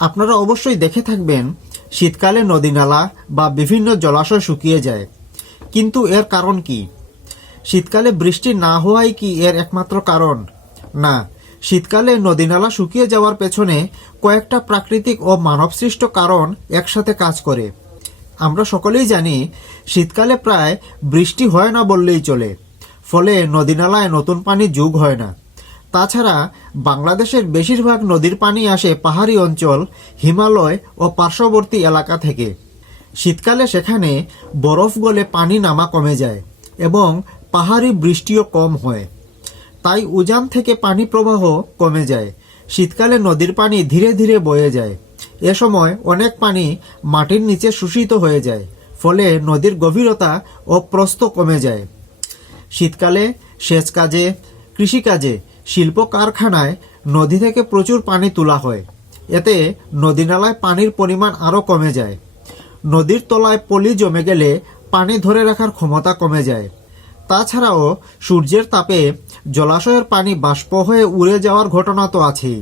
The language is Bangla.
আপনারা অবশ্যই দেখে থাকবেন শীতকালে নদী নালা বা বিভিন্ন জলাশয় শুকিয়ে যায়, কিন্তু এর কারণ কি? শীতকালে বৃষ্টি না হওয়াই কি এর একমাত্র কারণ? না, শীতকালে নদী নালা শুকিয়ে যাওয়ার পেছনে কয়েকটা প্রাকৃতিক ও মানবসৃষ্ট কারণ একসাথে কাজ করে। আমরা সকলেই জানি শীতকালে প্রায় বৃষ্টি হয় না বললেই চলে, ফলে নদী নালায় নতুন পানি যোগ হয় না। তাছাড়া বাংলাদেশের বেশিরভাগ নদীর পানি আসে পাহাড়ি অঞ্চল, হিমালয় ও পার্শ্ববর্তী এলাকা থেকে। শীতকালে সেখানে বরফ গলে পানি নামা কমে যায় এবং পাহাড়ি বৃষ্টিও কম হয়, তাই উজান থেকে পানি প্রবাহ কমে যায়। শীতকালে নদীর পানি ধীরে ধীরে বয়ে যায়। এ সময় অনেক পানি মাটির নিচে শোষিত হয়ে যায়, ফলে নদীর গভীরতা ও প্রস্থ কমে যায়। শীতকালে সেচ কাজে, কৃষিকাজে, শিল্প কারখানায় নদী থেকে প্রচুর পানি তোলা হয়। এতে নদী নালায় পানির পরিমাণ আরও কমে যায়। নদীর তলায় পলি জমে গেলে পানি ধরে রাখার ক্ষমতা কমে যায়। তাছাড়াও সূর্যের তাপে জলাশয়ের পানি বাষ্প হয়ে উড়ে যাওয়ার ঘটনা তো আছেই।